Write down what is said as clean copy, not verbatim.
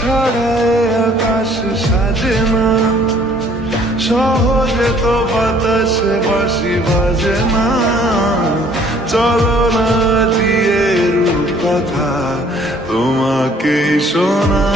ছাড়া এ আকাশ সাজে না, সহজে তো বাতাসে বাঁশি বাজে না। চলো না দিয়ে রূপ কথা তোমাকেই শোনা।